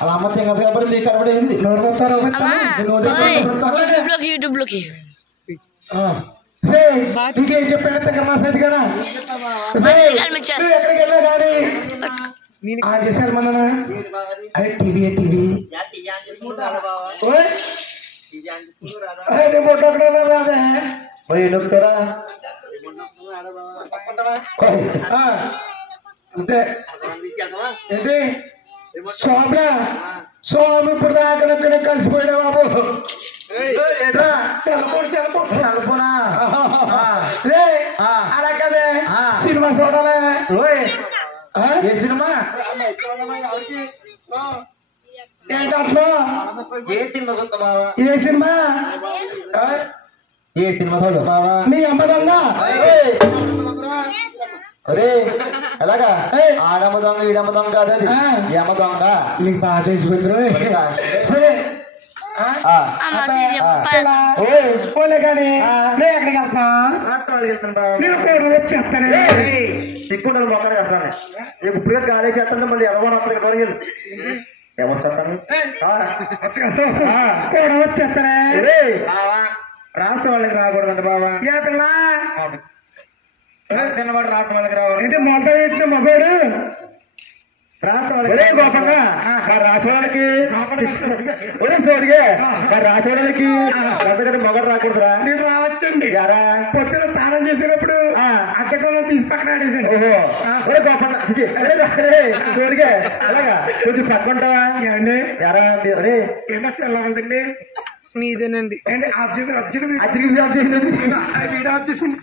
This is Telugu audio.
అలా అమ్మ తింగదు కాబట్టి నీకు కనబడింది యూట్యూబ్ లోకి నీకేం చెప్పాను తింగరా సైతి కదా ఎక్కడికి వెళ్ళా కానీ చేశారు మన అదే టీవీ రాదే పోయి నొక్కుతారా అంతే ఏంటి స్వామి ఇప్పుడు దాకా కలిసిపోయినా బాబు సెల్ఫోనా అలా కదే సినిమా చూడాలి ఏ సినిమా ఏంటట్లో ఏ సినిమా చూద్దామా నీ అమ్మ దొంగ అరే ఎలాగా ఆడమ్మ దొంగ ఈడమ్మ దొంగ కాదు ఈ అమ్మ దొంగ నీకు బాగా తెలిసిపోయింది కానీ నేను ఎక్కడికి వెళ్తాను వచ్చేస్తాను ఎక్కువ మొక్కడికి వెళ్తాను ఇప్పుడు కాలేజ్ చేస్తాను మళ్ళీ ఎదవని వస్తుంది కదా ఏమొస్తాను కూడా వచ్చేస్తానే రాష్ట్ర వాళ్ళకి రాకూడదండి బాబా ఏ పిల్ల చిన్నవాడు రాష్ట్ర వాళ్ళకి రావాలి అంటే మొదట ఎత్తిన మగోడు రాష్ట్ర వాళ్ళకి గోపంగా రాష్ట్ర వాళ్ళకి ఒరే సోడిగే రాష్ట్ర వాళ్ళకి పెద్దగడ్డ మొగడు రాకూడదురా నేను రావచ్చండి యారా పొద్దున స్నానం చేసేటప్పుడు అద్దకం తీసి పక్కన ఆడేసాను ఓహో ఒరే గోపంగా సోడిగే అలాగా కొంచెం పక్కుంటావా ఏమండి యారా ఒరే ఏంటో ఎలా ఉందండి మీదేనండి అంటే ఆఫ్ చేసి ఆఫ్ చేసి ఆఫ్ చేసింది